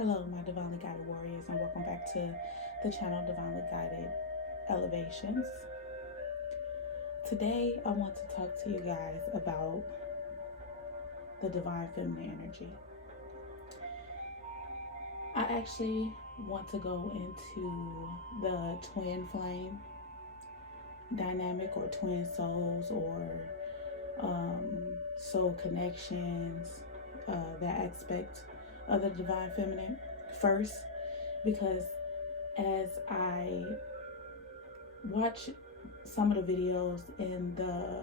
Hello, my divinely guided warriors, and welcome back to the channel Divinely Guided Elevations. Today, I want to talk to you guys about the divine feminine energy. I actually want to go into the twin flame dynamic, or twin souls, or soul connections, that aspect of the divine feminine first, because as I watch some of the videos in the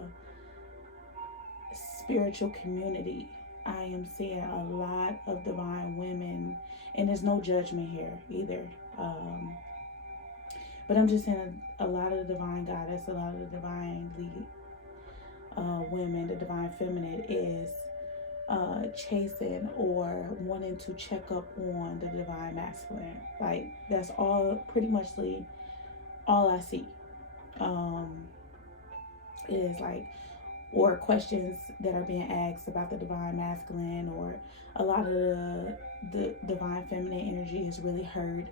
spiritual community, I am seeing a lot of divine women, and there's no judgment here either. But I'm just seeing a lot of the divine goddess, a lot of the divine women, the divine feminine is chasing or wanting to check up on the divine masculine. Like, that's all, pretty much all I see. Is like, or questions that are being asked about the divine masculine, or a lot of the divine feminine energy is really hurt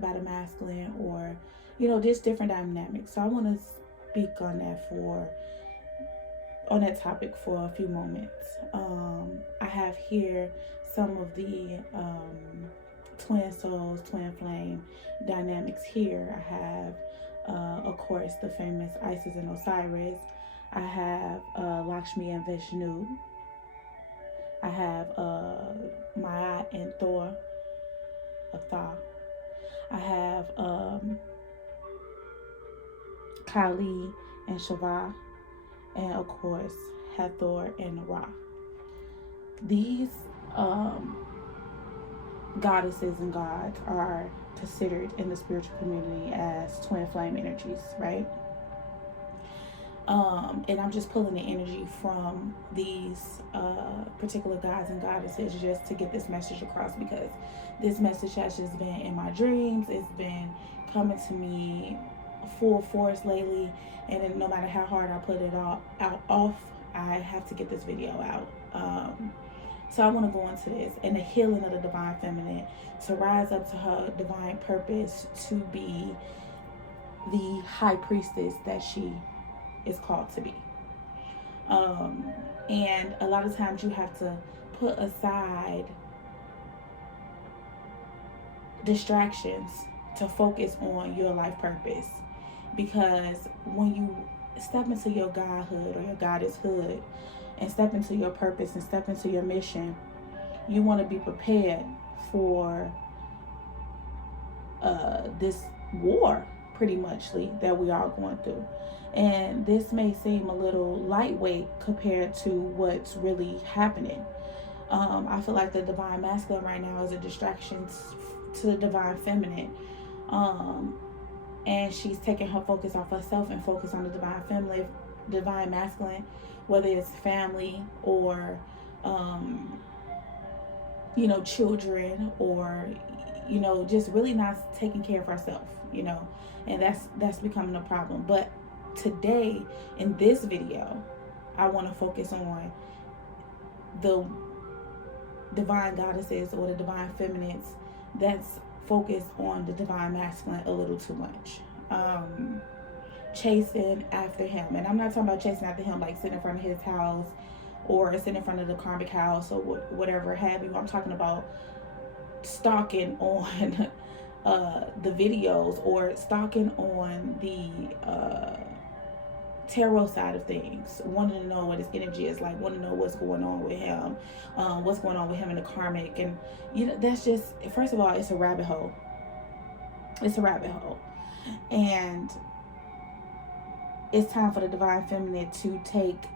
by the masculine, or just different dynamics. So I want to speak on that topic for a few moments. I have here some of the twin souls, twin flame dynamics here. I have, of course, the famous Isis and Osiris. I have Lakshmi and Vishnu. I have Maya and Thor. I have Kali and Shiva, and of course Hathor and Ra. These goddesses and gods are considered in the spiritual community as twin flame energies, right? And I'm just pulling the energy from these particular gods and goddesses just to get this message across, because this message has just been in my dreams. It's been coming to me full force lately, and then no matter how hard I put it off, I have to get this video out. So I want to go into this and the healing of the divine feminine, to rise up to her divine purpose, to be the high priestess that she is called to be. And a lot of times you have to put aside distractions to focus on your life purpose, because when you step into your godhood or your goddesshood, and step into your purpose and step into your mission, you want to be prepared for this war, pretty muchly, that we are going through. And this may seem a little lightweight compared to what's really happening. I feel like the divine masculine right now is a distraction to the divine feminine. And she's taking her focus off herself and focus on the divine masculine, whether it's family or children, or just really not taking care of herself, and that's becoming a problem. But today, in this video, I want to focus on the divine goddesses or the divine feminines that's focused on the divine masculine a little too much, chasing after him. And I'm not talking about chasing after him like sitting in front of his house or sitting in front of the karmic house or whatever have you. I'm talking about stalking on the videos, or stalking on the tarot side of things, wanting to know what his energy is like, wanting to know what's going on with him, in the karmic. And that's just, first of all, it's a rabbit hole. And it's time for the divine feminine to take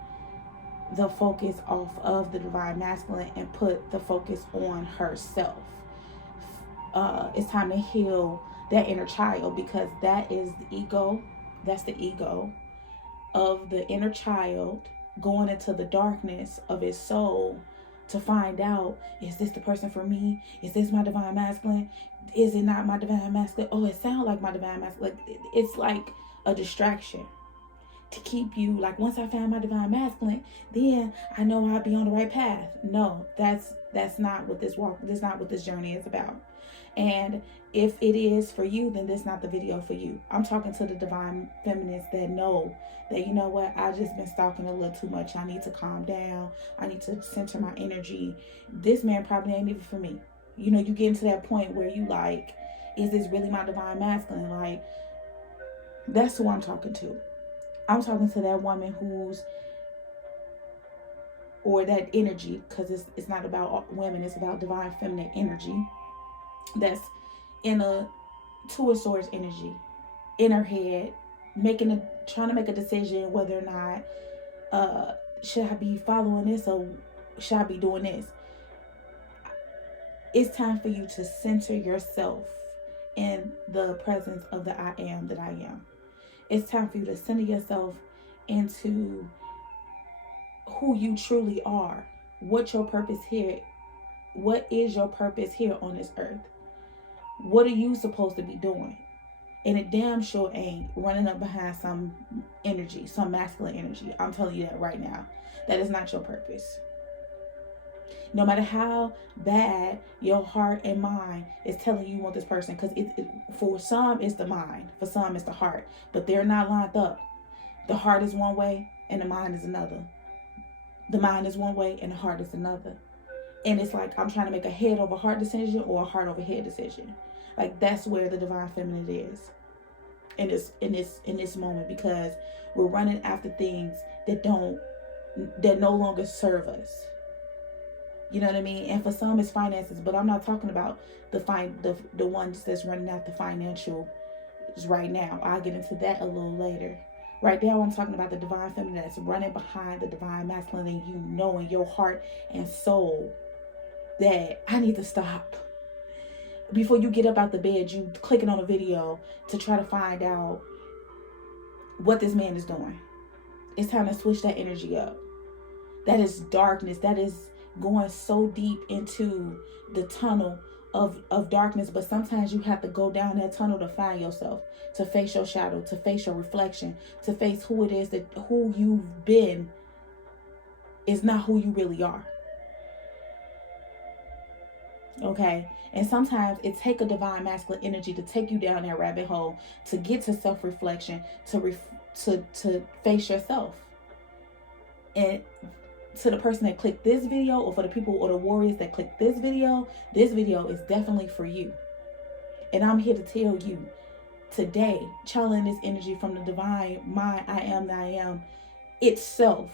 the focus off of the divine masculine and put the focus on herself. It's time to heal that inner child, because that is the ego. That's the ego of the inner child going into the darkness of his soul to find out, is this the person for me? Is this my divine masculine? Is it not my divine masculine? Oh, it sounds like my divine masculine. It's like a distraction. to keep you like, once I found my divine masculine, then I know I'll be on the right path. No, that's not what that's not what this journey is about. And if it is for you, then this is not the video for you. I'm talking to the divine feminists that know that, you know what, I just been stalking a little too much. I need to calm down. I need to center my energy. This man probably ain't even for me. You know, you get into that point where you like, is this really my divine masculine? Like, that's who I'm talking to. I'm talking to that woman who's, or that energy, because it's not about women, it's about divine feminine energy that's in a two of swords energy in her head, trying to make a decision whether or not should I be following this or should I be doing this. It's time for you to center yourself in the presence of the I am that I am. It's time for you to center yourself into who you truly are. What your purpose here? What is your purpose here on this earth? What are you supposed to be doing? And it damn sure ain't running up behind some energy, some masculine energy. I'm telling you that right now. That is not your purpose. No matter how bad your heart and mind is telling you want this person, because for some it's the mind, for some it's the heart, but they're not lined up. The heart is one way and the mind is another. The mind is one way and the heart is another. And it's like I'm trying to make a head over heart decision or a heart over head decision. Like, that's where the divine feminine is in this moment, because we're running after things that no longer serve us. You know what I mean? And for some it's finances, but I'm not talking about the ones that's running after financial right now. I'll get into that a little later. Right now I'm talking about the divine feminine that's running behind the divine masculine, and you know in your heart and soul that I need to stop. Before you get up out the bed, you clicking on a video to try to find out what this man is doing. It's time to switch that energy up. That is darkness. That is going so deep into the tunnel of darkness. But sometimes you have to go down that tunnel to find yourself, to face your shadow, to face your reflection, to face who it is that who you've been is not who you really are. Okay? And sometimes it takes a divine masculine energy to take you down that rabbit hole, to get to self-reflection, to face yourself. And to the person that clicked this video, or for the people or the warriors that clicked this video is definitely for you. And I'm here to tell you today, channeling this energy from the divine mind, I am that I am itself,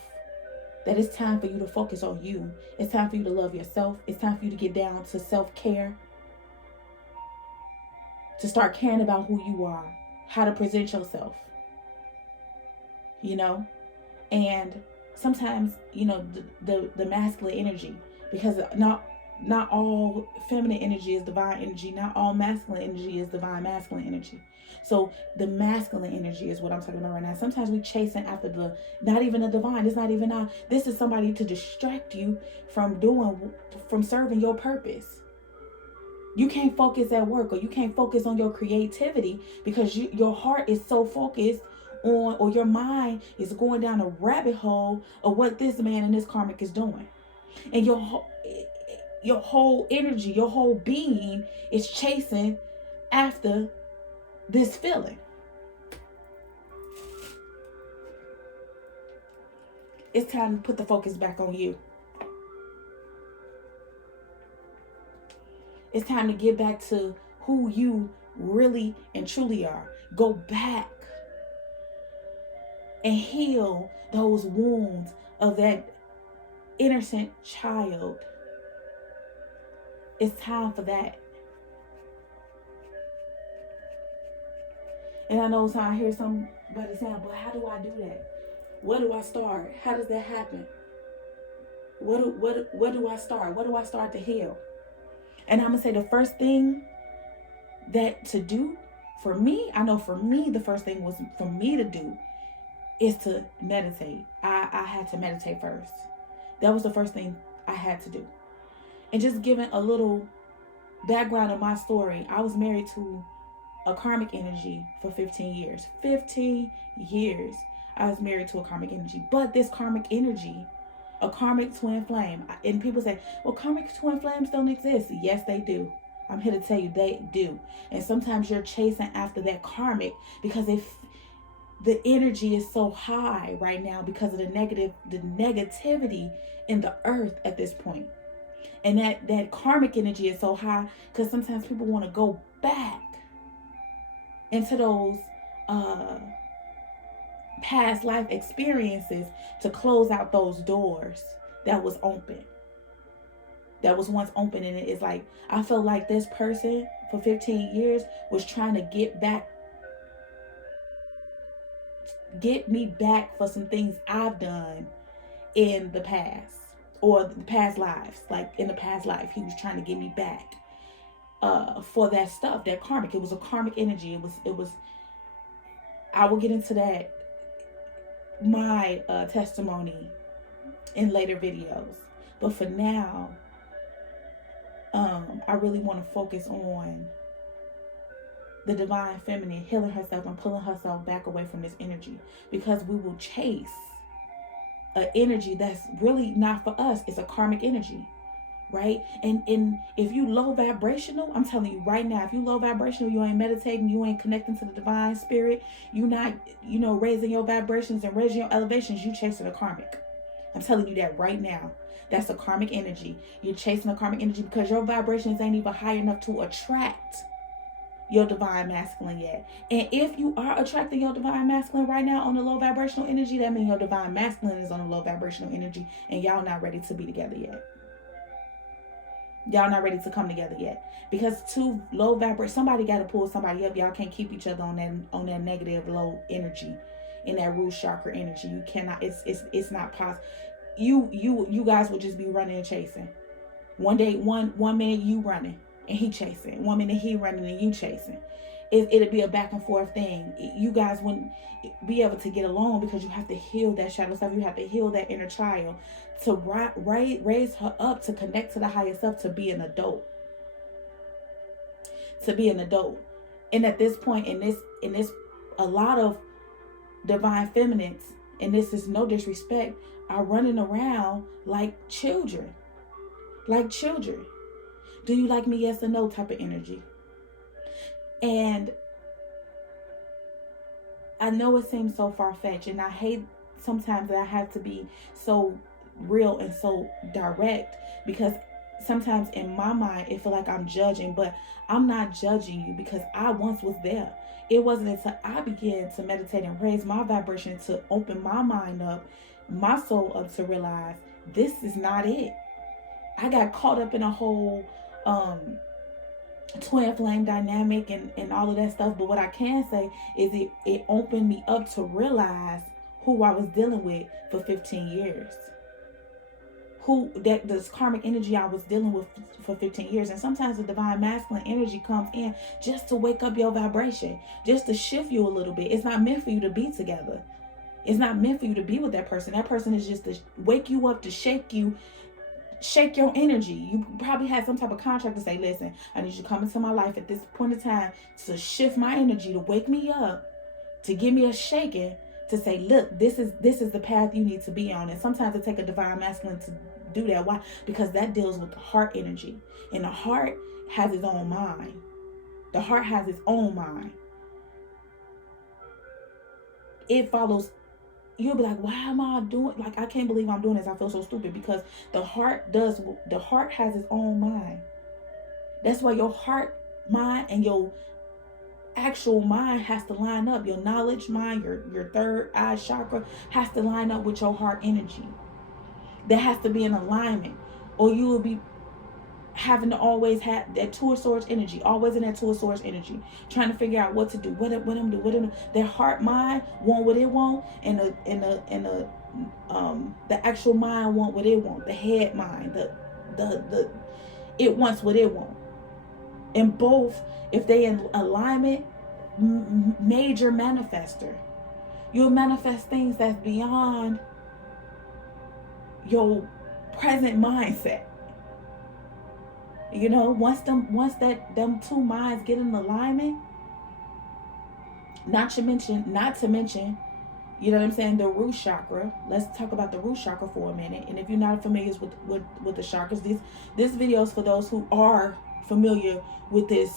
that it's time for you to focus on you. It's time for you to love yourself. It's time for you to get down to self-care, to start caring about who you are, how to present yourself, you know. And sometimes, you know, the masculine energy, because not all feminine energy is divine energy, not all masculine energy is divine masculine energy. So the masculine energy is what I'm talking about right now. Sometimes we chasing after not even the divine. It's not even this is somebody to distract you from serving your purpose. You can't focus at work, or you can't focus on your creativity because your heart is so focused on, or your mind is going down a rabbit hole of what this man and this karmic is doing. And your whole energy, your whole being is chasing after this feeling. It's time to put the focus back on you. It's time to get back to who you really and truly are. Go back and heal those wounds of that innocent child. It's time for that. And I know I hear somebody saying, but how do I do that? Where do I start? How does that happen? Where do I start? Where do I start to heal? And I'm going to say the first thing that to do for me, I know for me, the first thing was for me to do is to meditate. I had to meditate first. That was the first thing I had to do. And just giving a little background of my story, I was married to a karmic energy for 15 years. 15 years. I was married to a karmic energy. But this karmic energy, a karmic twin flame, and people say, well, karmic twin flames don't exist. Yes, they do. I'm here to tell you they do. And sometimes you're chasing after that karmic because if the energy is so high right now because of the negativity in the earth at this point. And that karmic energy is so high because sometimes people want to go back into those past life experiences to close out those doors that was open. That was once open, and it's like, I feel like this person for 15 years was trying to get me back for some things I've done in the past or the past lives. Like in the past life, he was trying to get me back for that stuff, that karmic. It was a karmic energy. It was. I will get into that, my testimony in later videos. But for now, I really want to focus on the divine feminine healing herself and pulling herself back away from this energy, because we will chase an energy that's really not for us. It's a karmic energy, right? And if you low vibrational, I'm telling you right now, if you low vibrational, you ain't meditating, you ain't connecting to the divine spirit, you not, raising your vibrations and raising your elevations, you chasing a karmic. I'm telling you that right now. That's a karmic energy. You're chasing a karmic energy because your vibrations ain't even high enough to attract your divine masculine yet. And if you are attracting your divine masculine right now on the low vibrational energy, that means your divine masculine is on a low vibrational energy and y'all not ready to be together yet. Y'all not ready to come together yet. Because two low vibration, somebody got to pull somebody up. Y'all can't keep each other on that negative low energy, in that root chakra energy. You cannot, it's not possible. You guys will just be running and chasing. One day, one minute you running and he chasing. 1 minute he running and you chasing. It'll be a back and forth thing. You guys wouldn't be able to get along because you have to heal that shadow self. You have to heal that inner child to raise her up, to connect to the higher self, to be an adult. To be an adult. And at this point in this, a lot of divine feminines, and this is no disrespect, are running around like children. Like children. Do you like me? Yes or no type of energy. And I know it seems so far-fetched, and I hate sometimes that I have to be so real and so direct, because sometimes in my mind it feels like I'm judging, but I'm not judging you because I once was there. It wasn't until I began to meditate and raise my vibration, to open my mind up, my soul up, to realize this is not it. I got caught up in a whole twin flame dynamic and all of that stuff. But what I can say is it opened me up to realize who I was dealing with for 15 years. This karmic energy I was dealing with for 15 years. And sometimes the divine masculine energy comes in just to wake up your vibration, just to shift you a little bit. It's not meant for you to be together. It's not meant for you to be with that person. That person is just to wake you up, to shake you, shake your energy. You probably had some type of contract to say, listen, I need you to come into my life at this point in time to shift my energy, to wake me up, to give me a shaking, to say, look, this is the path you need to be on. And sometimes it takes a divine masculine to do that. Why? Because that deals with the heart energy. And the heart has its own mind. The heart has its own mind. It follows. You'll be like, why am I doing, like, I can't believe I'm doing this. I feel so stupid, because the heart has its own mind. That's why your heart, mind, and your actual mind has to line up. Your knowledge mind, your third eye chakra has to line up with your heart energy. That has to be in alignment, or you will be having to always have that two of swords energy, always in that two of swords energy, trying to figure out what to do, what I'm do. Their heart mind want what it want, and the actual mind want what it want. The head mind, the it wants what it want. And both, if they in alignment, major manifester, you'll manifest things that's beyond your present mindset. Once them two minds get in alignment, not to mention, You know what I'm saying? The root chakra. Let's talk about the root chakra for a minute. And if you're not familiar with the chakras, this video is for those who are familiar with this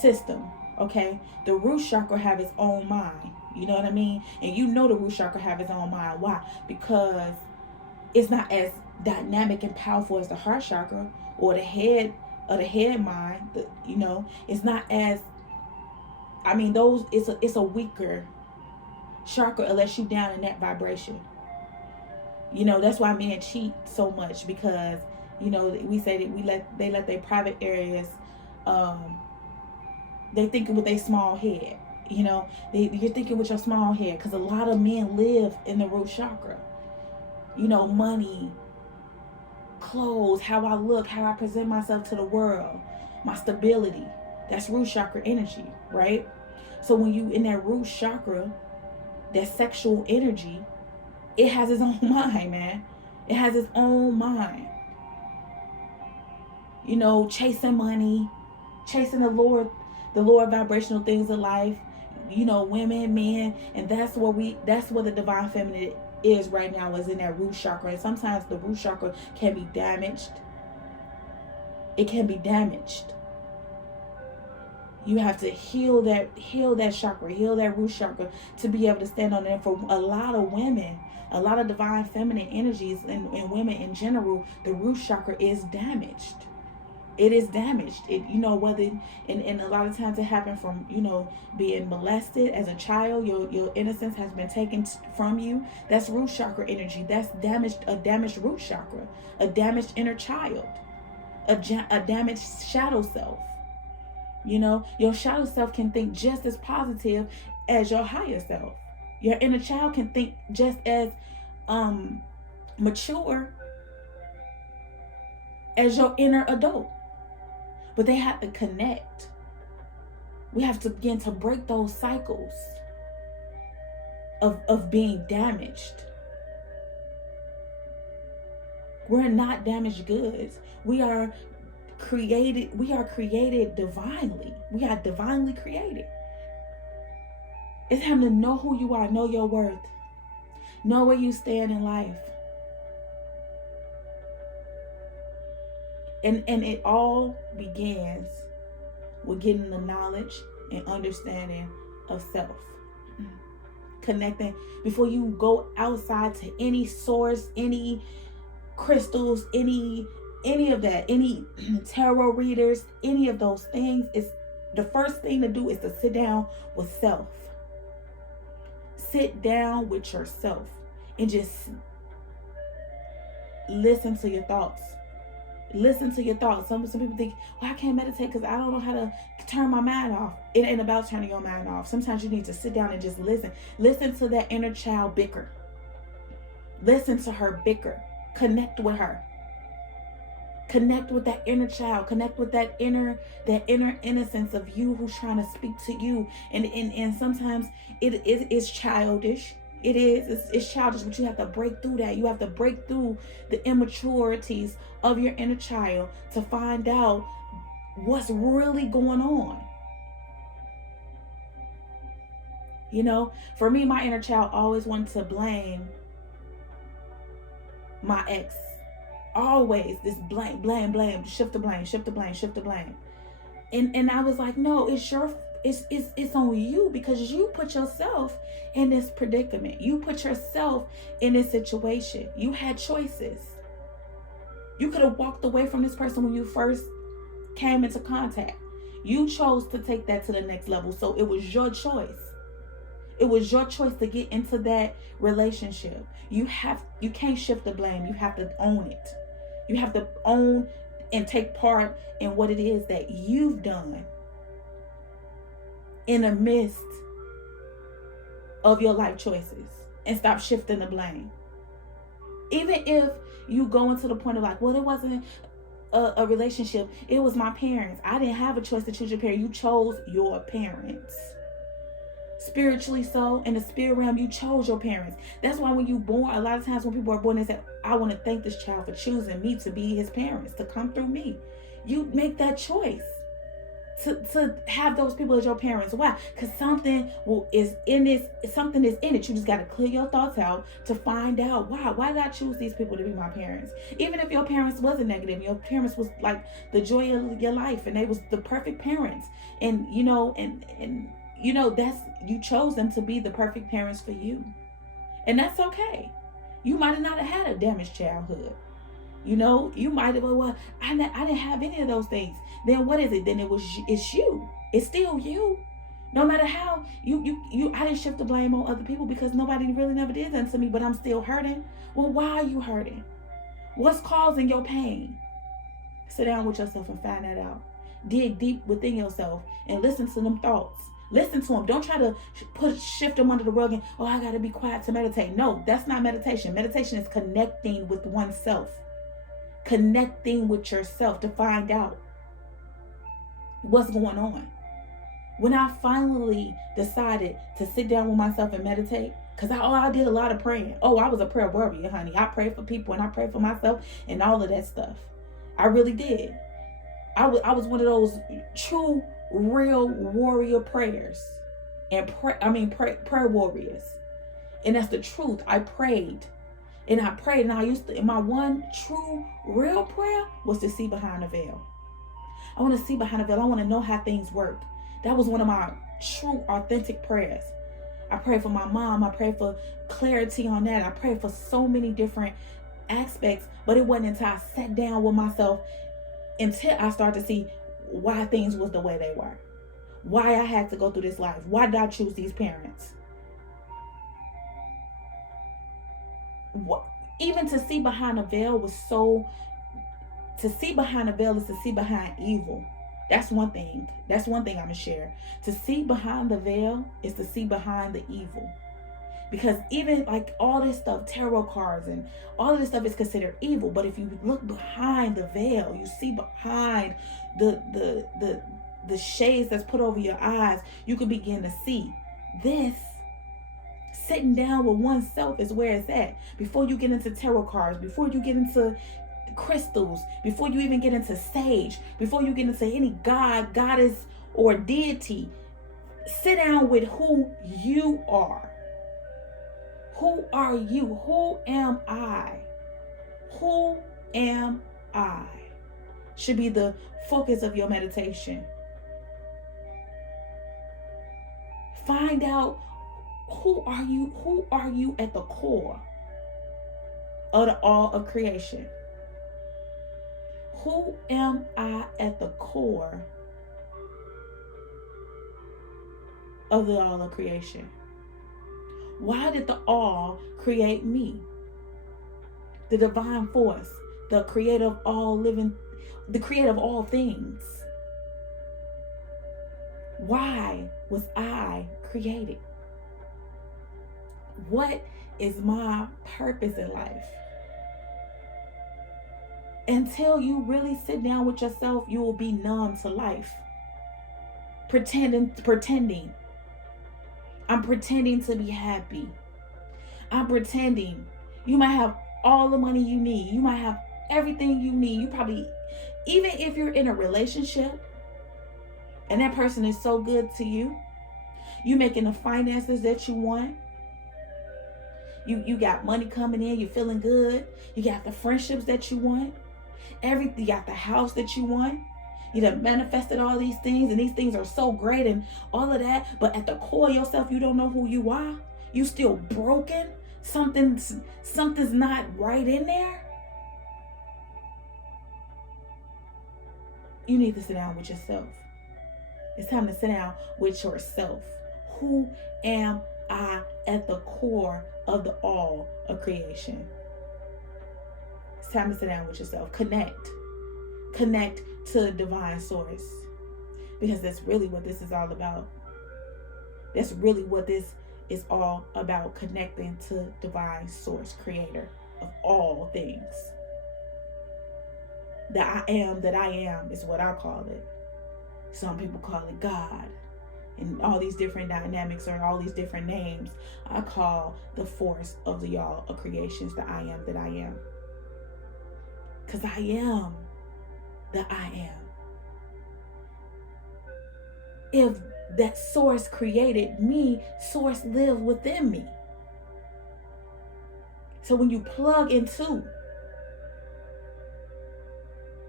system. Okay? The root chakra have its own mind. You know what I mean? And you know the root chakra have its own mind. Why? Because it's not as dynamic and powerful as the heart chakra or the head mind. It's not as, it's a weaker chakra unless you down in that vibration. That's why men cheat so much, because we say that they let their private areas, they thinking with their small head. You're thinking with your small head, because a lot of men live in the root chakra. Money, clothes, how I look, how I present myself to the world, my stability, that's root chakra energy, right? So when you in that root chakra, that sexual energy, it has its own mind, man. It has its own mind. Chasing money, chasing the lower vibrational things of life, women, men, and that's where the divine feminine is right now, is in that root chakra. And sometimes the root chakra can be damaged. It can be damaged. You have to heal that chakra, heal that root chakra to be able to stand on it. And for a lot of women, a lot of divine feminine energies and women in general, the root chakra is damaged. It is damaged. Whether and a lot of times it happens from, being molested as a child. Your innocence has been taken from you. That's root chakra energy. That's a damaged root chakra, a damaged inner child, a damaged shadow self. Your shadow self can think just as positive as your higher self. Your inner child can think just as mature as your inner adult. But they have to connect. We have to begin to break those cycles of being damaged. We're not damaged goods. We are created divinely. We are divinely created. It's time to know who you are, know your worth, know where you stand in life. And it all begins with getting the knowledge and understanding of self. Connecting before you go outside to any source, any crystals, any of that, any tarot readers, any of those things. Is the first thing to do is to sit down with self. Sit down with yourself and just listen to your thoughts. Listen to your thoughts. Some people think, well, I can't meditate because I don't know how to turn my mind off. It ain't about turning your mind off. Sometimes you need to sit down and just listen. Listen to that inner child bicker. Listen to her bicker. Connect with her. Connect with that inner child. Connect with that inner innocence of you who's trying to speak to you. And sometimes it is childish. It's childish, but you have to break through that. You have to break through the immaturities of your inner child to find out what's really going on. For me, my inner child always wanted to blame my ex. Always this blame, shift the blame. And I was like, no, it's on you, because you put yourself in this predicament. You put yourself in this situation. You had choices. You could have walked away from this person when you first came into contact. You chose to take that to the next level. So it was your choice. It was your choice to get into that relationship. You can't shift the blame. You have to own it. You have to own and take part in what it is that you've done in the midst of your life choices, and stop shifting the blame. Even if you go into the point of like, well, it wasn't a relationship, it was my parents. I didn't have a choice to choose your parents. You chose your parents. Spiritually so, in the spirit realm, you chose your parents. That's why when you born, a lot of times when people are born, they say, I want to thank this child for choosing me to be his parents, to come through me. You make that choice to have those people as your parents. Why? Because something is in this. Something is in it. You just got to clear your thoughts out to find out why did I choose these people to be my parents? Even if your parents wasn't negative, your parents was like the joy of your life, and they was the perfect parents, and that's, you chose them to be the perfect parents for you, and that's okay. You might have not have had a damaged childhood. You might have, well, I didn't have any of those things. Then what is it? Then it's you. It's still you. No matter how I didn't shift the blame on other people because nobody really never did that to me, but I'm still hurting. Well, why are you hurting? What's causing your pain? Sit down with yourself and find that out. Dig deep within yourself and listen to them thoughts. Listen to them. Don't try to shift them under the rug and, I got to be quiet to meditate. No, that's not meditation. Meditation is connecting with oneself. Connecting with yourself to find out what's going on. When I finally decided to sit down with myself and meditate, because I did a lot of praying. I was a prayer warrior, honey. I prayed for people and I prayed for myself and all of that stuff. I really did. I was one of those true, real warrior prayers and prayer warriors. And that's the truth. I prayed. And I prayed, and my one true, real prayer was to see behind the veil. I want to see behind the veil. I want to know how things work. That was one of my true, authentic prayers. I prayed for my mom. I prayed for clarity on that. I prayed for so many different aspects, but it wasn't until I sat down with myself until I started to see why things was the way they were. Why I had to go through this life. Why did I choose these parents? Even to see behind the veil to see behind the veil is to see behind evil. That's one thing I'm gonna share. To see behind the veil is to see behind the evil. Because even like all this stuff, tarot cards and all of this stuff is considered evil. But if you look behind the veil, you see behind the shades that's put over your eyes, you can begin to see this. Sitting down with oneself is where it's at. Before you get into tarot cards, before you get into crystals, before you even get into sage, before you get into any god, goddess, or deity, sit down with who you are. Who are you? Who am I? Who am I? Should be the focus of your meditation. Find out who are you? Who are you at the core of the all of creation? Who am I at the core of the all of creation? Why did the all create me? The divine force, the creator of all living, the creator of all things. Why was I created? What is my purpose in life? Until you really sit down with yourself, you will be numb to life. Pretending. I'm pretending to be happy. I'm pretending. You might have all the money you need. You might have everything you need. You probably, even if you're in a relationship and that person is so good to you, you making the finances that you want. You got money coming in, you're feeling good. You got the friendships that you want. Everything, you got the house that you want. You done manifested all these things, and these things are so great and all of that. But at the core of yourself, you don't know who you are. You still broken. Something's not right in there. You need to sit down with yourself. It's time to sit down with yourself. Who am I at the core of the all of creation? It's time to sit down with yourself. Connect to the divine source, because that's really what this is all about. That's really what this is all about, connecting to divine source, creator of all things. The I am that I am is what I call it. Some people call it God, and all these different dynamics or all these different names. I call the force of the all of creations the I am that I am. Because I am the I am. if that source created me, source lives within me. So when you plug into,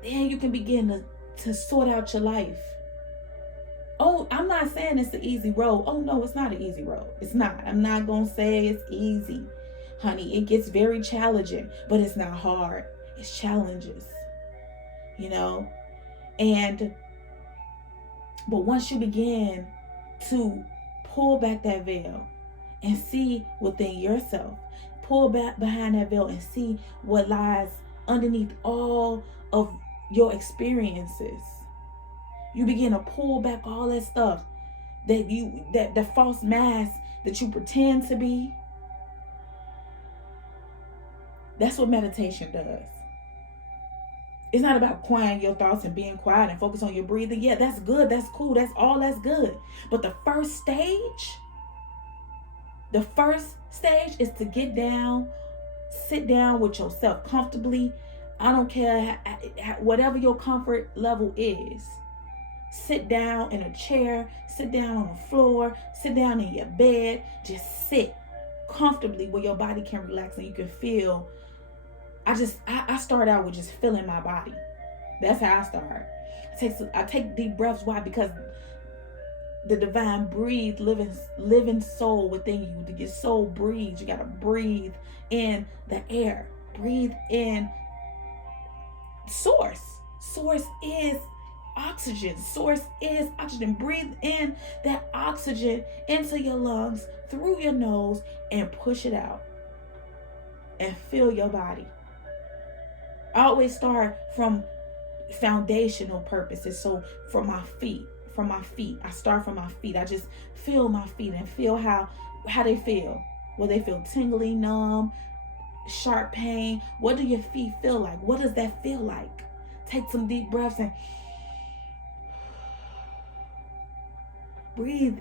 then you can begin to sort out your life. Oh, I'm not saying it's the easy road. Oh no, it's not an easy road. It's not. I'm not going to say it's easy. Honey, it gets very challenging, but it's not hard. It's challenges, you know? But once you begin to pull back that veil and see within yourself, pull back behind that veil and see what lies underneath all of your experiences, you begin to pull back all that stuff, that false mask that you pretend to be. That's what meditation does. It's not about quieting your thoughts and being quiet and focus on your breathing. Yeah, that's good. That's cool. That's good. But the first stage is to get down, sit down with yourself comfortably. I don't care whatever your comfort level is. Sit down in a chair, sit down on the floor, sit down in your bed. Just sit comfortably where your body can relax and you can feel. I start out with just feeling my body. That's how I start. I take deep breaths. Why? Because the divine breathe, living soul within you. Your soul breathes. You gotta breathe in the air. Breathe in source. Source is oxygen. Source is oxygen. Breathe in that oxygen into your lungs, through your nose, and push it out. And feel your body. I always start from foundational purposes. So from my feet, I start from my feet. I just feel my feet and feel how they feel. Will they feel tingly, numb, sharp pain? What do your feet feel like? What does that feel like? Take some deep breaths and breathe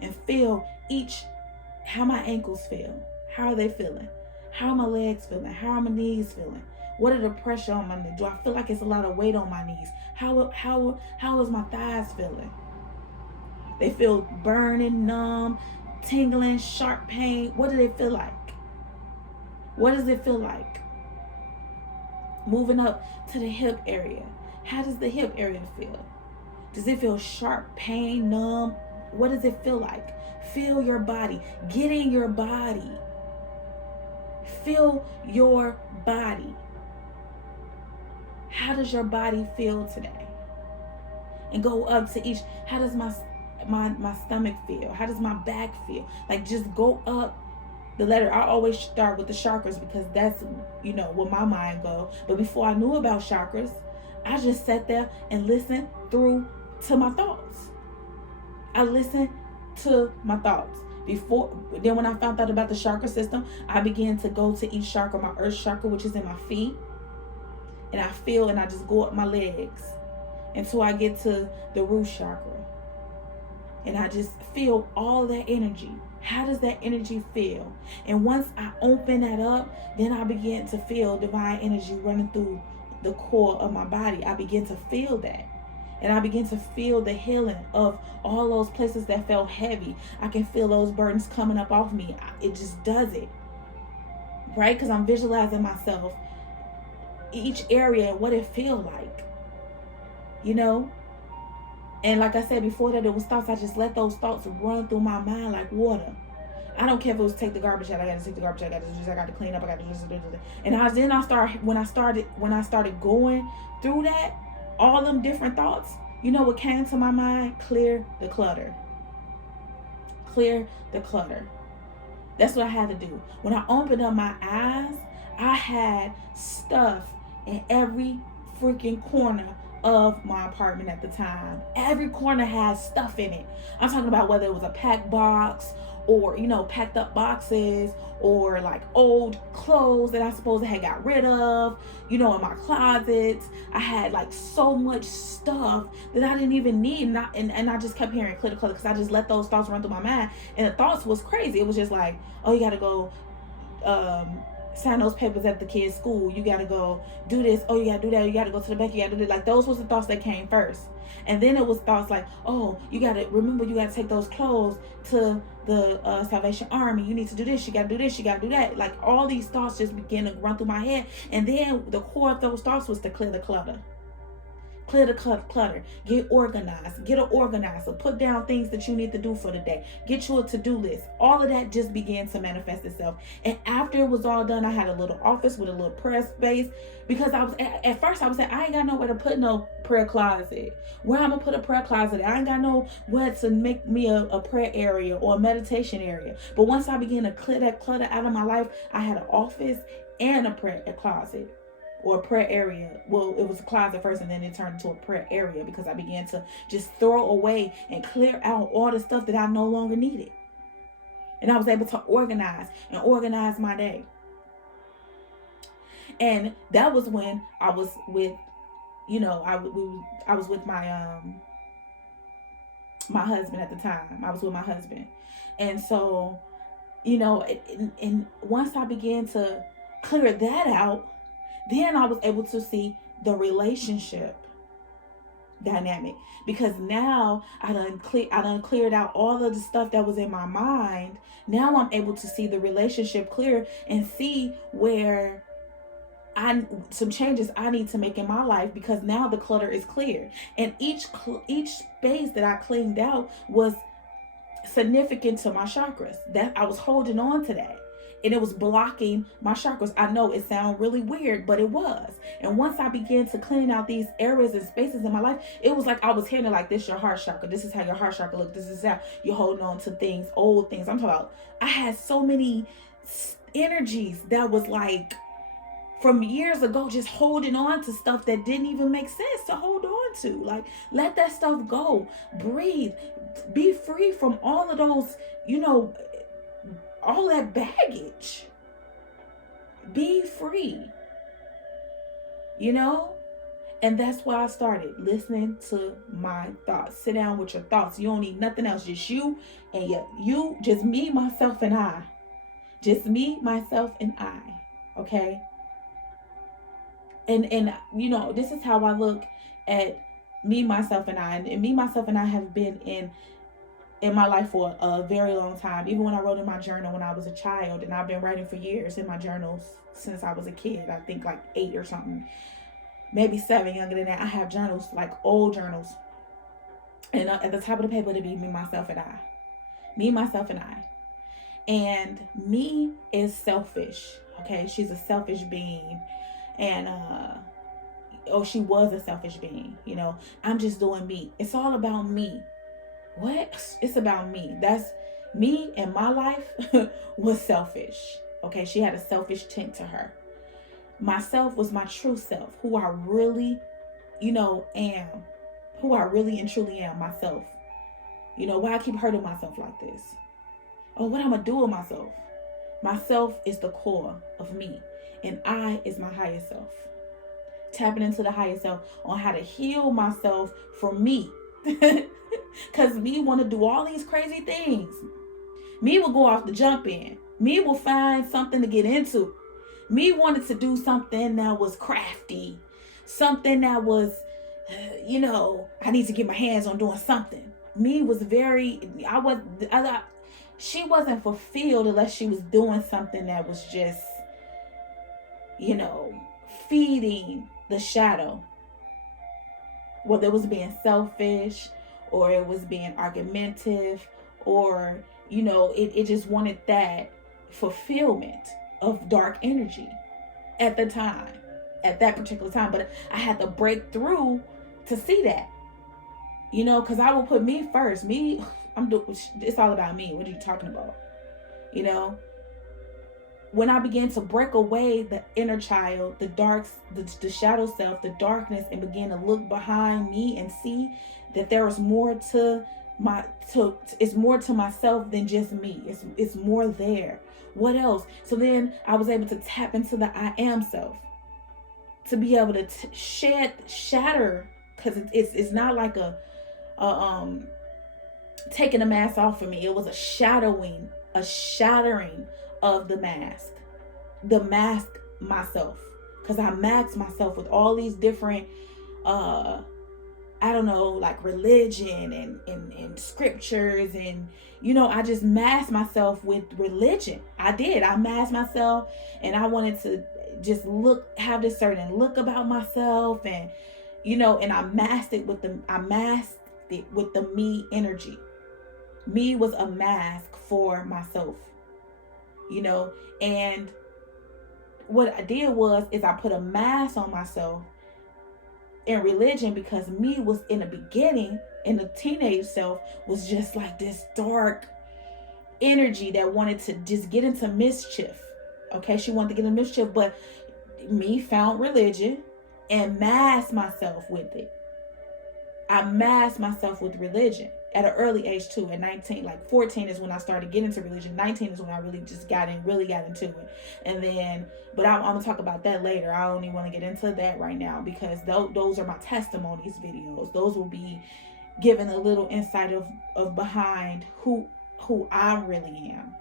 and feel how my ankles feel. How are they feeling? How are my legs feeling? How are my knees feeling? What are the pressure on my knees? Do I feel like it's a lot of weight on my knees? How is my thighs feeling? They feel burning, numb, tingling, sharp pain. What do they feel like? What does it feel like? Moving up to the hip area. How does the hip area feel? Does it feel sharp pain, numb? What does it feel like? Feel your body. Get in your body. Feel your body. How does your body feel today? And go up to each. How does my stomach feel? How does my back feel? Like, just go up the letter. I always start with the chakras because that's, where my mind goes. But before I knew about chakras, I just sat there and listened through to my thoughts. I listened to my thoughts. Then when I found out about the chakra system, I began to go to each chakra, my earth chakra, which is in my feet. And I feel, and I just go up my legs until I get to the root chakra. And I just feel all that energy. How does that energy feel? And once I open that up, then I begin to feel divine energy running through the core of my body. I begin to feel that. And I begin to feel the healing of all those places that felt heavy. I can feel those burdens coming up off me. It just does it. Right? Because I'm visualizing myself, each area and what it feels like. And like I said before that, it was thoughts. I just let those thoughts run through my mind like water. I don't care if it was take the garbage out. I got to take the garbage out. I got to do this. I got to clean up. I got to do this. And when I started going through that, all them different thoughts, what came to my mind? Clear the clutter. Clear the clutter. That's what I had to do. When I opened up my eyes, I had stuff in every freaking corner of my apartment at the time. Every corner has stuff in it. I'm talking about whether it was a packed box or, packed up boxes or like old clothes that I suppose I had got rid of, in my closets. I had like so much stuff that I didn't even need. And I just kept hearing clear the clutter because I just let those thoughts run through my mind. And the thoughts was crazy. It was just like, oh, you got to go sign those papers at the kids' school. You got to go do this. Oh, you got to do that. You got to go to the bank. You got to do that. Like, those was the thoughts that came first. And then it was thoughts like, oh, you got to remember, you got to take those clothes to the Salvation Army. You need to do this. You got to do this. You got to do that. Like, all these thoughts just began to run through my head. And then the core of those thoughts was to clear the clutter. Clear the clutter. Get organized. Get an organizer. Put down things that you need to do for the day. Get you a to-do list. All of that just began to manifest itself. And after it was all done, I had a little office with a little prayer space, because I was at first I was saying, I ain't got nowhere to put no prayer closet. Where I'm gonna put a prayer closet? I ain't got nowhere to make me a prayer area or a meditation area. But once I began to clear that clutter out of my life, I had an office and a prayer closet. Or a prayer area. Well, it was a closet first, and then it turned into a prayer area, because I began to just throw away and clear out all the stuff that I no longer needed. And I was able to organize my day. And that was when I was with, I was with my my husband at the time. I was with my husband. And so, and once I began to clear that out, then I was able to see the relationship dynamic, because now I done cleared out all of the stuff that was in my mind. Now I'm able to see the relationship clear and see where some changes I need to make in my life, because now the clutter is clear. And each space that I cleaned out was significant to my chakras. That I was holding on to that. And it was blocking my chakras. I know it sounds really weird, but it was. And once I began to clean out these areas and spaces in my life, it was like I was hearing it like, this is your heart chakra. This is how your heart chakra looks. This is how you're holding on to things, old things. I'm talking about, I had so many energies that was like from years ago, just holding on to stuff that didn't even make sense to hold on to. Like, let that stuff go. Breathe. Be free from all of those, all that baggage. Be free. And that's why I started listening to my thoughts. Sit down with your thoughts. You don't need nothing else. Just you and you, just me, myself, and I. Just me, myself, and I. Okay? And this is how I look at me, myself, and I. And me, myself, and I have been in my life for a very long time. Even when I wrote in my journal when I was a child, and I've been writing for years in my journals since I was a kid. I think like 8 or something, maybe 7, younger than that. I have journals, like old journals, and at the top of the paper to be me, myself, and I. Me, myself, and I. And me is selfish. Okay, she's a selfish being, and she was a selfish being. I'm just doing me. It's all about me. What? It's about me. That's me, and my life was selfish. Okay, she had a selfish tint to her. Myself was my true self, who I really, am. Who I really and truly am, myself. Why I keep hurting myself like this? Oh, what I'm going to do with myself? Myself is the core of me, and I is my higher self. Tapping into the higher self on how to heal myself from me. Because me want to do all these crazy things. Me will go off the jump in. Me will find something to get into. Me wanted to do something that was crafty. Something that was, I need to get my hands on doing something. Me was she wasn't fulfilled unless she was doing something that was just, feeding the shadow. Whether it was being selfish, or it was being argumentative, or, it just wanted that fulfillment of dark energy at that particular time. But I had to break through to see that, because I will put me first. Me, it's all about me. What are you talking about? When I began to break away the inner child, the shadow self, the darkness, and began to look behind me and see that there is more it's more to myself than just me. It's more there. What else? So then I was able to tap into the I am self, to be able to shatter, because it's not like a taking the mask off for me. It was a shattering of the mask, the mask myself, because I masked myself with all these different I don't know, like religion and scriptures, and I just masked myself with religion. I masked myself, and I wanted to just have this certain look about myself, and and I masked it with the me energy. Me was a mask for myself, and what I did is I put a mask on myself in religion, because me was in the beginning, in the teenage self, was just like this dark energy that wanted to just get into mischief. Okay, she wanted to get into mischief, but me found religion and masked myself with it. I masked myself with religion at an early age too. At 19, like 14 is when I started getting into religion. 19 is when I really just got into it. And then, but I'm gonna talk about that later. I don't even want to get into that right now, because those are my testimonies videos. Those will be giving a little insight of behind who I really am.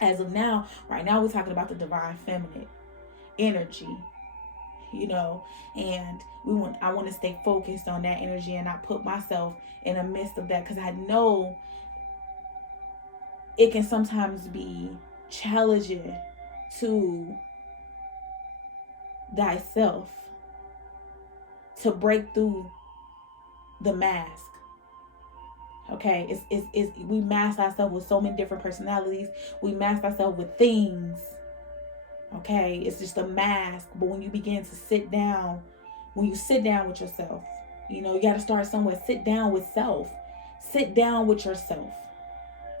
As of now, right now, we're talking about the divine feminine energy, and I want to stay focused on that energy and not put myself in the midst of that, because I know it can sometimes be challenging to thyself to break through the mask. Okay, it's we mask ourselves with so many different personalities. We mask ourselves with things. Okay, it's just a mask. But when you begin to sit down with yourself, you got to start somewhere. Sit down with self. Sit down with yourself.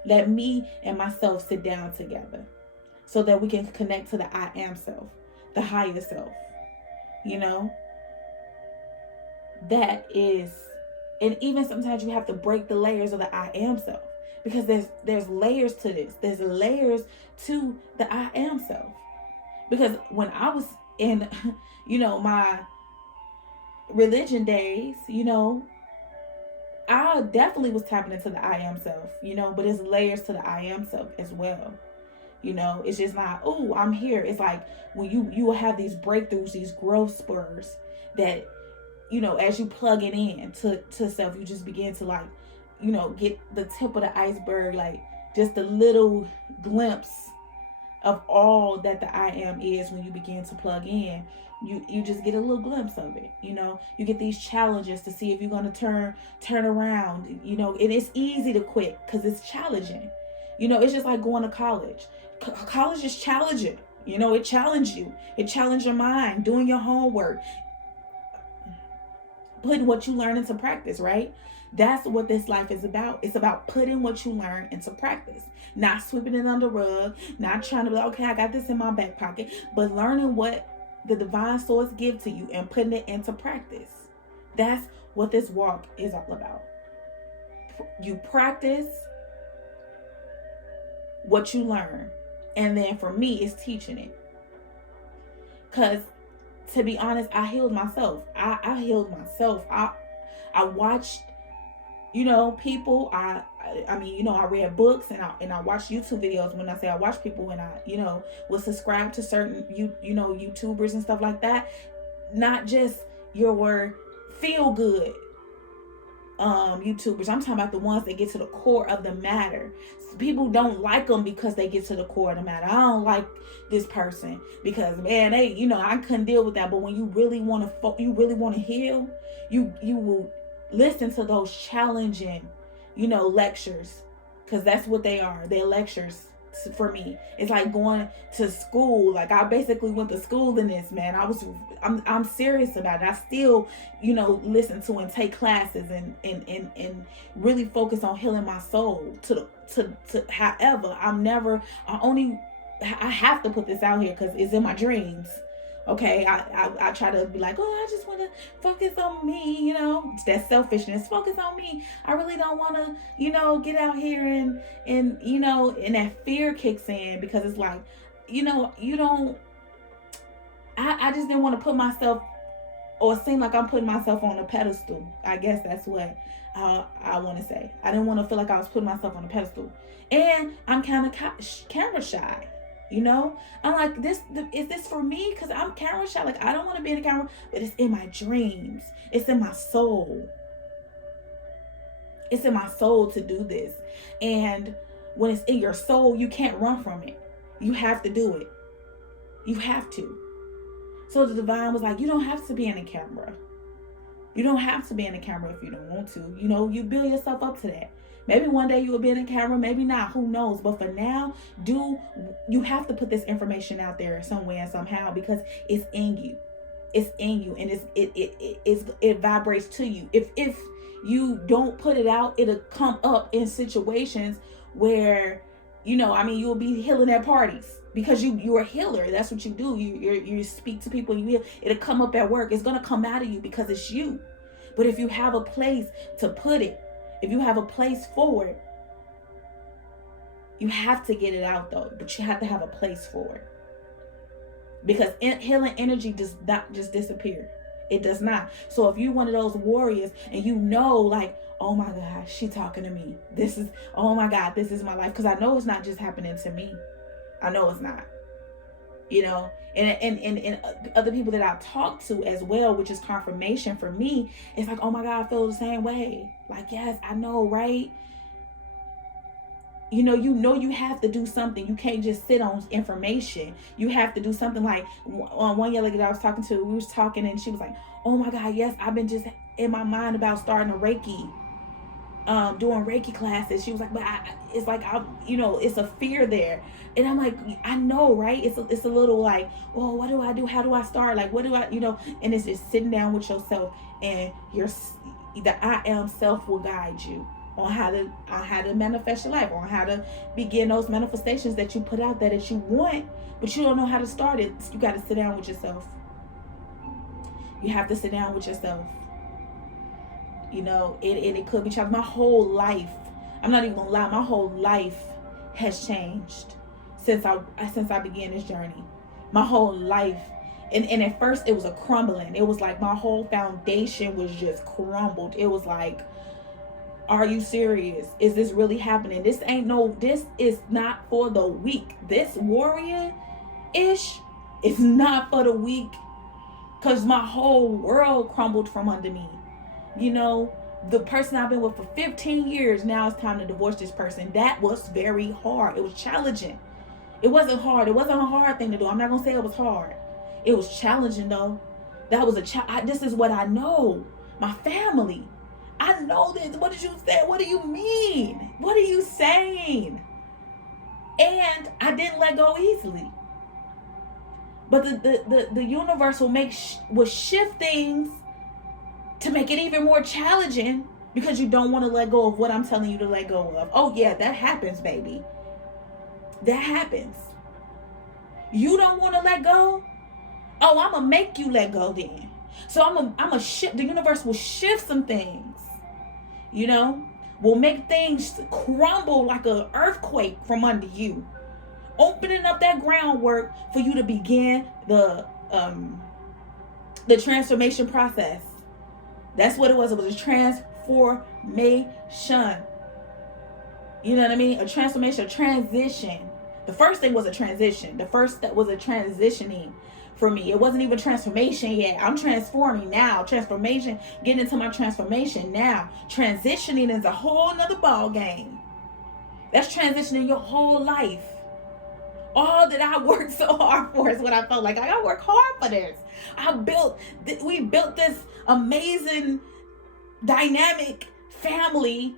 Let me and myself sit down together, so that we can connect to the I am self, the higher self. That is, and even sometimes you have to break the layers of the I am self, because there's layers to this. There's layers to the I am self. Because when I was in, my religion days, I definitely was tapping into the I am self, but there's layers to the I am self as well. It's just not, oh, I'm here. It's like when you will have these breakthroughs, these growth spurs that, as you plug it in to self, you just begin to get the tip of the iceberg, like just a little glimpse of all that the I am is. When you begin to plug in, you just get a little glimpse of it. You get these challenges to see if you're going to turn around, and it's easy to quit because it's challenging. It's just like going to college. College is challenging. It challenged you. It challenged your mind, doing your homework, putting what you learn into practice, right? That's what this life is about. It's about putting what you learn into practice. Not sweeping it under the rug, not trying to be like, okay, I got this in my back pocket, but learning what the divine source gives to you and putting it into practice. That's what this walk is all about. You practice what you learn. And then for me, it's teaching it. Because to be honest, I healed myself. I healed myself. I watched, people. I read books and I watched YouTube videos. When I say I watch people, when I, was subscribed to certain, YouTubers and stuff like that. Not just your feel good YouTubers. I'm talking about the ones that get to the core of the matter. People don't like them because they get to the core of the matter. I don't like this person because, man, they, I couldn't deal with that. But when you really want to heal, you will listen to those challenging, lectures, because that's what they are. They're lectures for me. It's like going to school. Like I basically went to school in this, man. I'm serious about it. I still, listen to and take classes and really focus on healing my soul to however, I have to put this out here because it's in my dreams. Okay, I try to be like, oh, I just want to focus on me, it's that selfishness. Focus on me. I really don't want to, get out here and that fear kicks in, because it's like, I just didn't want to put myself, or it seemed like I'm putting myself on a pedestal. I guess that's what I want to say. I didn't want to feel like I was putting myself on a pedestal. And I'm kind of camera shy. You know, I'm like, is this for me? Because I'm camera shy. Like, I don't want to be in the camera, but it's in my dreams. It's in my soul. It's in my soul to do this. And when it's in your soul, you can't run from it. You have to do it. You have to. So the divine was like, you don't have to be in the camera. You don't have to be in the camera if you don't want to. You know, you build yourself up to that. Maybe one day you will be in the camera, maybe not, who knows? But for now, you have to put this information out there some way and somehow, because it's in you. It's in you, and it vibrates to you. If you don't put it out, it'll come up in situations where, you know, I mean, you'll be healing at parties. Because you're a healer. That's what you do. You speak to people. You heal. It'll come up at work. It's going to come out of you because it's you. But if you have a place to put it, if you have a place for it, you have to get it out though. But you have to have a place for it. Because healing energy does not just disappear. It does not. So if you're one of those warriors and you know, like, oh my God, she's talking to me. Oh my God, this is my life. Because I know it's not just happening to me. I know it's not, you know, and other people that I talk to as well, which is confirmation for me. It's like, oh my God, I feel the same way. Like, yes, I know, right? You know, you have to do something. You can't just sit on information. You have to do something. Like one young lady that I was talking to, we was talking and she was like, oh my God, yes, I've been just in my mind about starting a Reiki. Doing Reiki classes. She was like, but it's like, you know, it's a fear there. And I'm like, I know, right? It's a little like, well, what do I do? How do I start? Like, what do I, you know? And it's just sitting down with yourself, and the I am self will guide you on how to manifest your life, on how to begin those manifestations that you put out there that you want, but you don't know how to start it. You got to sit down with yourself. You have to sit down with yourself. You know, it could be challenging. My whole life, I'm not even gonna lie, my whole life has changed since I began this journey. My whole life. And at first it was a crumbling. It was like my whole foundation was just crumbled. It was like, are you serious? Is this really happening? This is not for the weak. This warrior-ish is not for the weak. Because my whole world crumbled from under me. You know, the person I've been with for 15 years, now it's time to divorce this person. That was very hard. It was challenging. It wasn't hard. It wasn't a hard thing to do. I'm not going to say it was hard. It was challenging though. That was this is what I know. My family. I know this. What did you say? What do you mean? What are you saying? And I didn't let go easily. But the universe will shift things to make it even more challenging, because you don't want to let go of what I'm telling you to let go of. Oh yeah, that happens, baby. That happens. You don't want to let go? Oh, I'm going to make you let go then. So I'm a shift. The universe will shift some things. You know? Will make things crumble like an earthquake from under you. Opening up that groundwork for you to begin the transformation process. That's what it was. It was a transformation. You know what I mean? A transformation, a transition. The first thing was a transition. The first step was a transitioning for me. It wasn't even transformation yet. I'm transforming now. Transformation, getting into my transformation now. Transitioning is a whole nother ball game. That's transitioning your whole life. All that I worked so hard for is what I felt like. I worked hard for this. We built this amazing, dynamic family.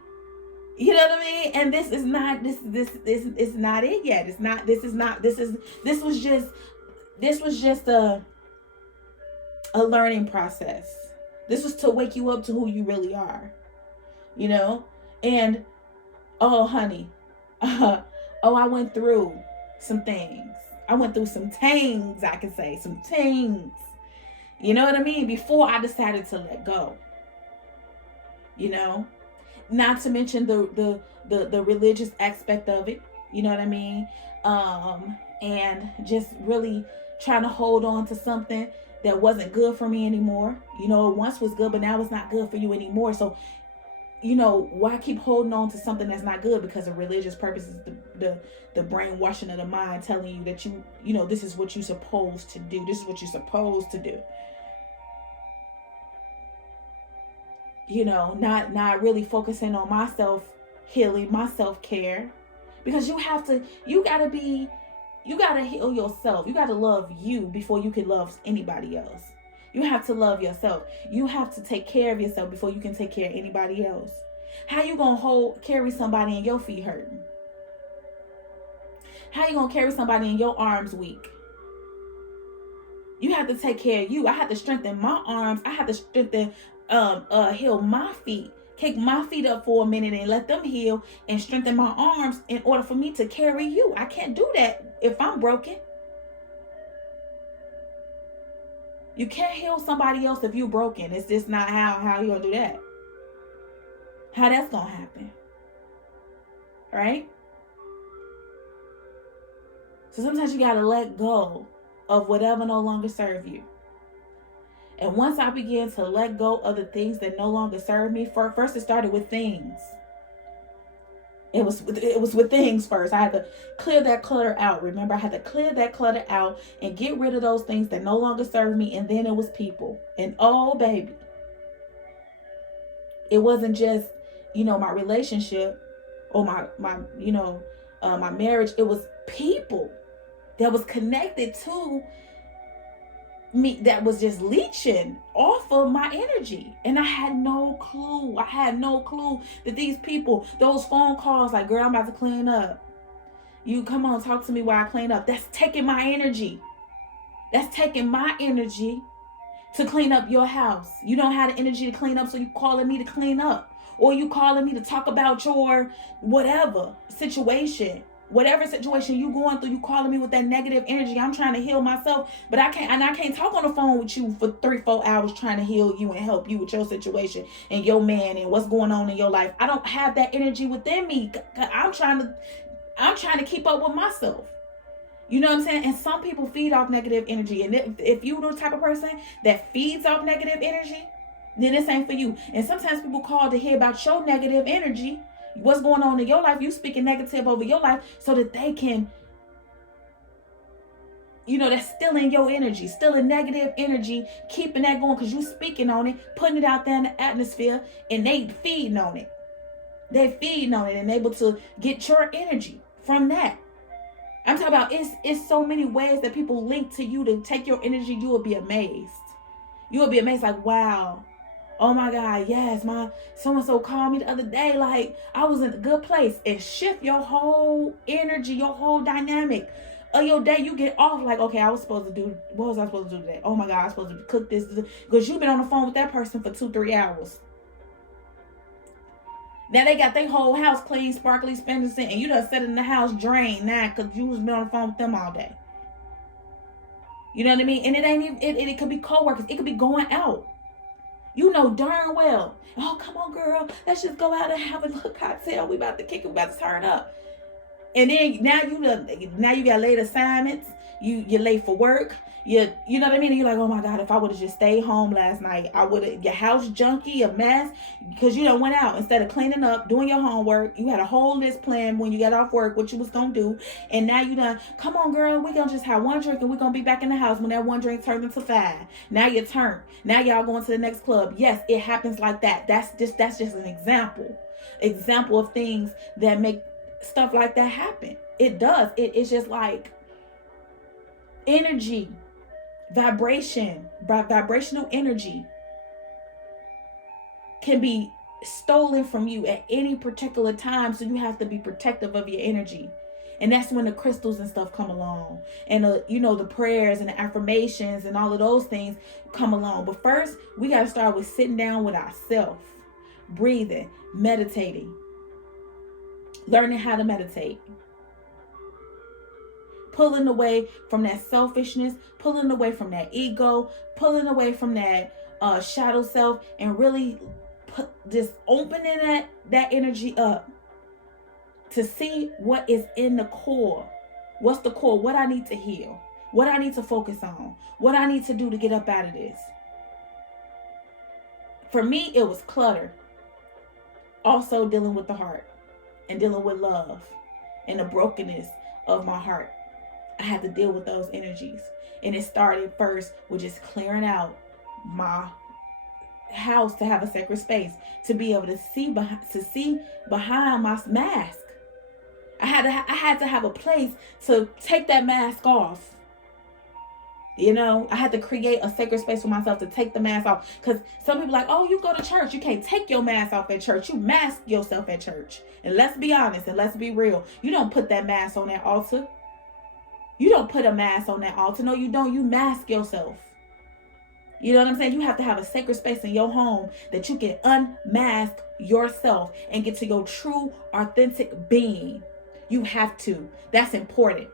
You know what I mean? And this is not it yet. This was just a learning process. This was to wake you up to who you really are. You know? And oh honey, I went through some things. I went through some things, I can say. Some things. You know what I mean? Before I decided to let go. You know? Not to mention the religious aspect of it. You know what I mean? And just really trying to hold on to something that wasn't good for me anymore. You know, it once was good, but now it's not good for you anymore. So why keep holding on to something that's not good? Because of religious purposes, the brainwashing of the mind telling you that this is what you're supposed to do. This is what you're supposed to do. Not really focusing on myself healing, my self-care. Because you gotta heal yourself. You gotta love you before you can love anybody else. You have to love yourself. You have to take care of yourself before you can take care of anybody else. How you gonna carry somebody and your feet hurting? How you gonna carry somebody and your arms weak? You have to take care of you. I have to strengthen my arms. I have to strengthen, heal my feet. Kick my feet up for a minute and let them heal and strengthen my arms in order for me to carry you. I can't do that if I'm broken. You can't heal somebody else if you're broken. It's just not how you gonna do that. How that's gonna happen. Right? So sometimes you gotta let go of whatever no longer serve you. And once I began to let go of the things that no longer serve me, first it started with things. It was with things first. I had to clear that clutter out. Remember, I had to clear that clutter out and get rid of those things that no longer serve me. And then it was people. And oh, baby, it wasn't just, my relationship or my marriage. It was people that was connected to me that was just leeching off of my energy. And I had no clue. That these people, those phone calls like, girl, I'm about to clean up. You come on, talk to me while I clean up. That's taking my energy. That's taking my energy to clean up your house. You don't have the energy to clean up, so you calling me to clean up. Or you calling me to talk about your whatever situation. Whatever situation you going through, you calling me with that negative energy. I'm trying to heal myself, but I can't talk on the phone with you for 3-4 hours trying to heal you and help you with your situation and your man and what's going on in your life. I don't have that energy within me. I'm trying to keep up with myself. You know what I'm saying? And some people feed off negative energy. And if you're the type of person that feeds off negative energy, then this ain't for you. And sometimes people call to hear about your negative energy. What's going on in your life? You speaking negative over your life so that they can, that's stealing your energy, stealing negative energy, keeping that going because you speaking on it, putting it out there in the atmosphere, and they feeding on it. They feeding on it and able to get your energy from that. I'm talking about it's so many ways that people link to you to take your energy. You will be amazed. You will be amazed like, wow. Oh my God, yes, my so-and-so called me the other day, like I was in a good place. And shift your whole energy, your whole dynamic of your day. You get off like, okay, what was I supposed to do today? Oh my God, I was supposed to cook this. Because you've been on the phone with that person for 2-3 hours. Now they got their whole house clean, sparkly, splendid, and you done sat in the house drained now because you was been on the phone with them all day. You know what I mean? And it ain't even, it could be coworkers. It could be going out. You know darn well. Oh, come on, girl. Let's just go out and have a little cocktail. We about to kick it. We about to turn up. And then now you got late assignments. You're late for work. You know what I mean? And you're like, oh my God, if I would have just stayed home last night, I would have, your house junky, a mess, because you done went out instead of cleaning up, doing your homework. You had a whole list planned when you got off work, what you was going to do. And now you done, come on, girl, we going to just have one drink and we're going to be back in the house when that one drink turns into 5. Now your turn. Now y'all going to the next club. Yes, it happens like that. That's just an example of things that make stuff like that happen. It does. It's just like energy. Vibrational energy can be stolen from you at any particular time, so you have to be protective of your energy. And that's when the crystals and stuff come along, and the prayers and the affirmations and all of those things come along. But first, we got to start with sitting down with ourselves, breathing, meditating, learning how to meditate. Pulling away from that selfishness, pulling away from that ego, pulling away from that shadow self, and really just opening that energy up to see what is in the core. What's the core? What I need to heal, what I need to focus on, what I need to do to get up out of this. For me, it was clutter. Also dealing with the heart and dealing with love and the brokenness of my heart. I had to deal with those energies. And it started first with just clearing out my house to have a sacred space, to be able to see behind my mask. I had to have a place to take that mask off. You know, I had to create a sacred space for myself to take the mask off. Because some people are like, oh, you go to church, you can't take your mask off at church. You mask yourself at church. And let's be honest and let's be real. You don't put that mask on that altar. You don't put a mask on that altar. No, you don't. You mask yourself. You know what I'm saying? You have to have a sacred space in your home that you can unmask yourself and get to your true, authentic being. You have to. That's important.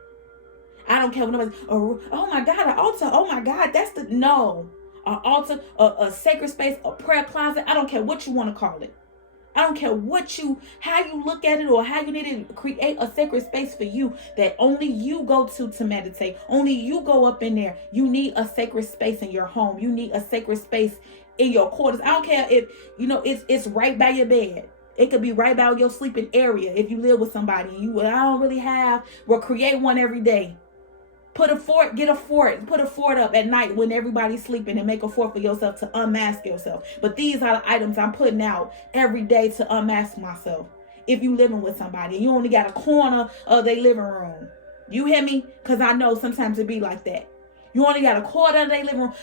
I don't care what nobody's, oh my God, an altar. Oh my God, no. An altar, a sacred space, a prayer closet. I don't care what you want to call it. I don't care how you look at it or how you need to create a sacred space for you that only you go to meditate. Only you go up in there. You need a sacred space in your home. You need a sacred space in your quarters. I don't care if, it's right by your bed. It could be right by your sleeping area if you live with somebody. I don't really have, create one every day. Get a fort, put a fort up at night when everybody's sleeping and make a fort for yourself to unmask yourself. But these are the items I'm putting out every day to unmask myself. If you living with somebody and you only got a corner of their living room. You hear me? Because I know sometimes it be like that. You only got a corner of their living room.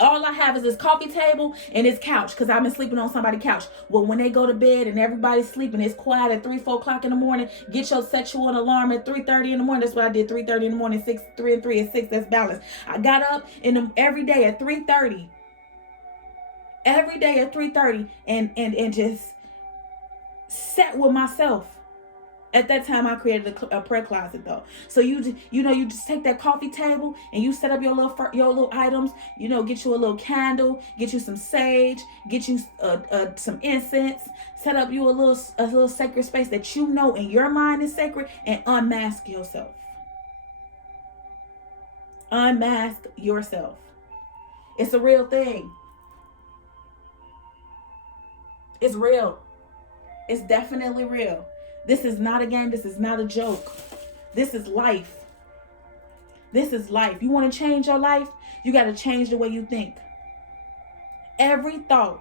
All I have is this coffee table and this couch because I've been sleeping on somebody's couch. Well, when they go to bed and everybody's sleeping, it's quiet at 3-4 o'clock in the morning. Set you an alarm at 3:30 in the morning. That's what I did. 3:30 in the morning. 3 and 3 is 6. That's balance. I got up every day at 3:30. Every day at 3:30 and just sat with myself. At that time, I created a prayer closet, though. So you just take that coffee table and you set up your little items. Get you a little candle, get you some sage, get you some incense. Set up you a little sacred space that in your mind is sacred, and unmask yourself. Unmask yourself. It's a real thing. It's real. It's definitely real. This is not a game. This is not a joke. This is life. This is life. You want to change your life? You got to change the way you think. Every thought,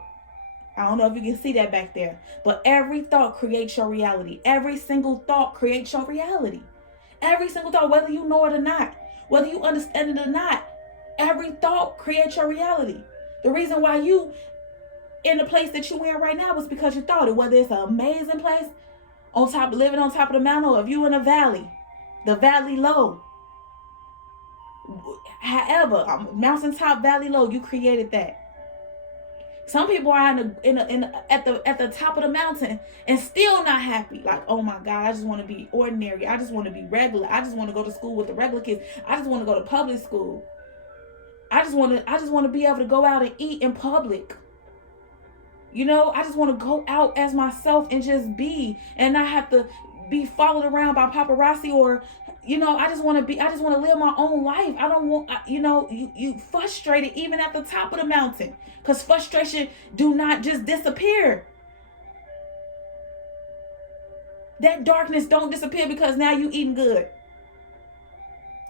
I don't know if you can see that back there, but every thought creates your reality. Every single thought creates your reality. Every single thought, whether you know it or not, whether you understand it or not, every thought creates your reality. The reason why you in the place that you in right now is because you thought it, whether it's an amazing place, living on top of the mountain, or if you in a valley, the valley low. However, mountaintop, valley low, you created that. Some people are at the top of the mountain and still not happy. Like, oh my God, I just want to be ordinary. I just want to be regular. I just want to go to school with the regular kids. I just want to go to public school. I just want to be able to go out and eat in public. I just want to go out as myself and just be, and not have to be followed around by paparazzi or, I just want to live my own life. I don't want, you frustrated even at the top of the mountain, because frustration do not just disappear. That darkness don't disappear because now you eating good.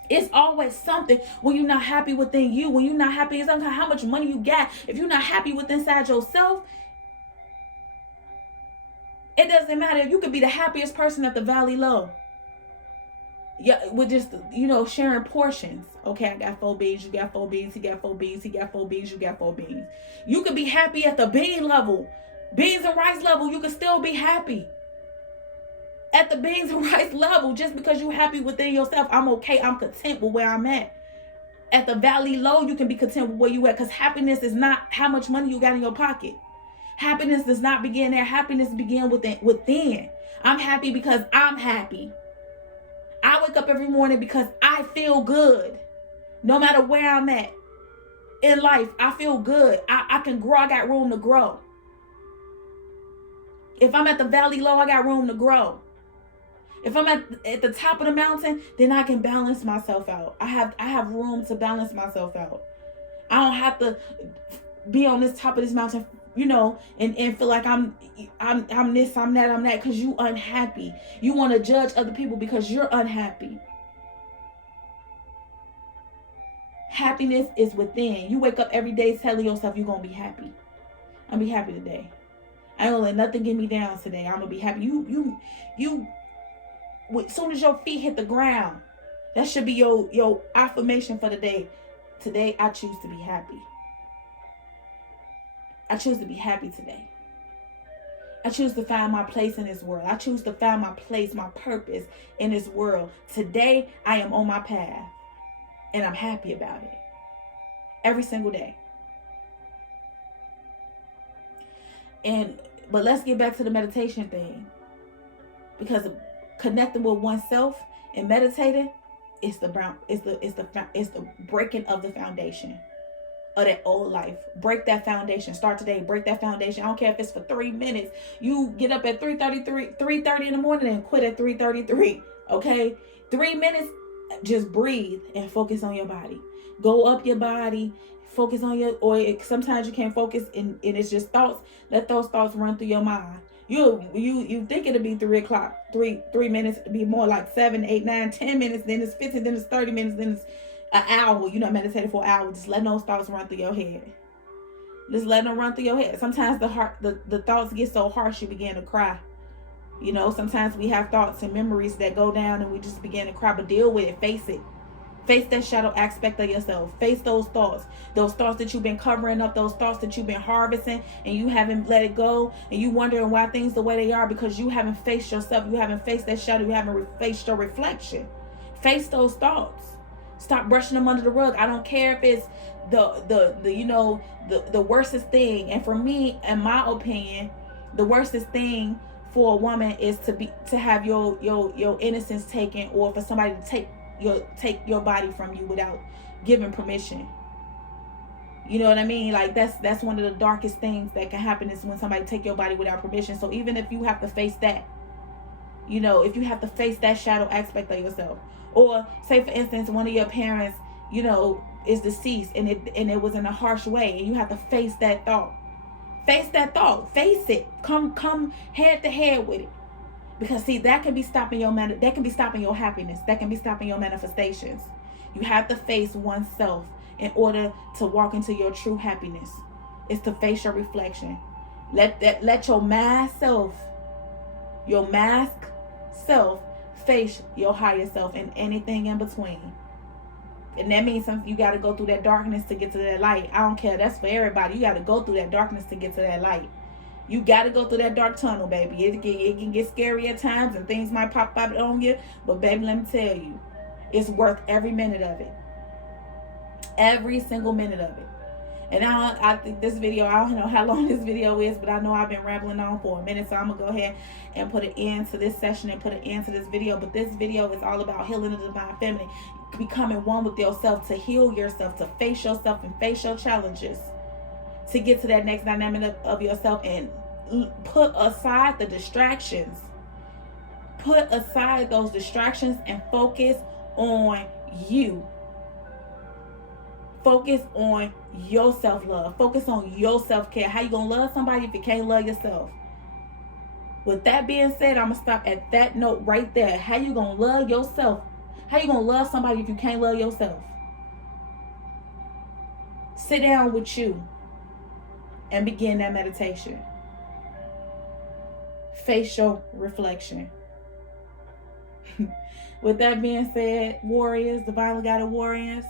It's always something when you're not happy within you. When you're not happy, it's not how much money you got. If you're not happy with inside yourself, it doesn't matter. If you could be the happiest person at the valley low. Yeah, with just, sharing portions. Okay, I got 4 beans, you got 4 beans, he got 4 beans, he got 4 beans, you got 4 beans. You could be happy at the bean level. Beans and rice level, you could still be happy. At the beans and rice level, just because you're happy within yourself, I'm okay, I'm content with where I'm at. At the valley low, you can be content with where you at, because happiness is not how much money you got in your pocket. Happiness does not begin there. Happiness begins within. I'm happy because I'm happy. I wake up every morning because I feel good. No matter where I'm at in life, I feel good. I can grow. I got room to grow. If I'm at the valley low, I got room to grow. If I'm at the top of the mountain, then I can balance myself out. I have room to balance myself out. I don't have to be on this top of this mountain and feel like I'm this, I'm that, because you unhappy. You want to judge other people because you're unhappy. Happiness is within. You wake up every day telling yourself you're going to be happy. I'm going to be happy today. I ain't going to let nothing get me down today. I'm going to be happy. You, as soon as your feet hit the ground, that should be your affirmation for the day. Today, I choose to be happy. I choose to be happy today. I choose to find my place in this world. I choose to find my place, my purpose in this world. Today, I am on my path. And I'm happy about it. Every single day. But let's get back to the meditation thing. Because connecting with oneself and meditating is the breaking of the foundation of that old life. Break that foundation. Start today. Break that foundation. I don't care if it's for 3 minutes. You get up at 3:30 in the morning and quit at 3:33. Okay? 3 minutes. Just breathe and focus on your body. Go up your body. Focus on sometimes you can't focus and it's just thoughts. Let those thoughts run through your mind. You think it'll be 3 o'clock. 3 minutes. It'll be more like 7, 8, 9, 10 minutes. Then it's 15. Then it's 30 minutes. Then it's an hour. You're not meditating for an hour. Just let those thoughts run through your head. Just let them run through your head. Sometimes the thoughts get so harsh you begin to cry. Sometimes we have thoughts and memories that go down and we just begin to cry, but deal with it. Face it. Face that shadow aspect of yourself. Face those thoughts that you've been covering up, those thoughts that you've been harvesting and you haven't let it go, and you wondering why things the way they are because you haven't faced yourself. You haven't faced that shadow. You haven't faced your reflection. Face those thoughts. Stop brushing them under the rug. I don't care if it's the worstest thing. And for me, in my opinion, the worstest thing for a woman is to have your innocence taken, or for somebody to take your body from you without giving permission. You know what I mean? Like that's one of the darkest things that can happen, is when somebody take your body without permission. So even if you have to face that, if you have to face that shadow aspect of yourself, or say for instance one of your parents is deceased and it was in a harsh way, and you have to face that thought. Face that thought. Face it. Come head to head with it. Because see, that can be stopping your happiness. That can be stopping your manifestations. You have to face oneself in order to walk into your true happiness. It's to face your reflection. Let your mask self face your higher self and anything in between. And that means you got to go through that darkness to get to that light. I don't care. That's for everybody. You got to go through that darkness to get to that light. You got to go through that dark tunnel, baby. It can get scary at times and things might pop up on you. But, baby, let me tell you, it's worth every minute of it. Every single minute of it. And I think this video, I don't know how long this video is, but I know I've been rambling on for a minute. So I'm going to go ahead and put an end to this session and put an end to this video. But this video is all about healing the divine feminine. Becoming one with yourself, to heal yourself, to face yourself and face your challenges. To get to that next dynamic of yourself and put aside the distractions. Put aside those distractions and focus on you. Focus on your self-love. Focus on your self-care. How you gonna love somebody if you can't love yourself? With that being said, I'm gonna stop at that note right there. How you gonna love yourself? How you gonna love somebody if you can't love yourself? Sit down with you and begin that meditation. Face your reflection. With that being said, warriors, divinely guided warriors,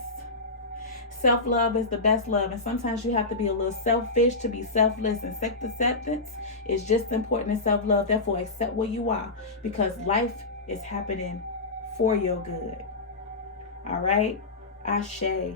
self-love is the best love. And sometimes you have to be a little selfish to be selfless. And self-acceptance is just as important as self-love. Therefore, accept where you are, because life is happening for your good. All right? Ashe.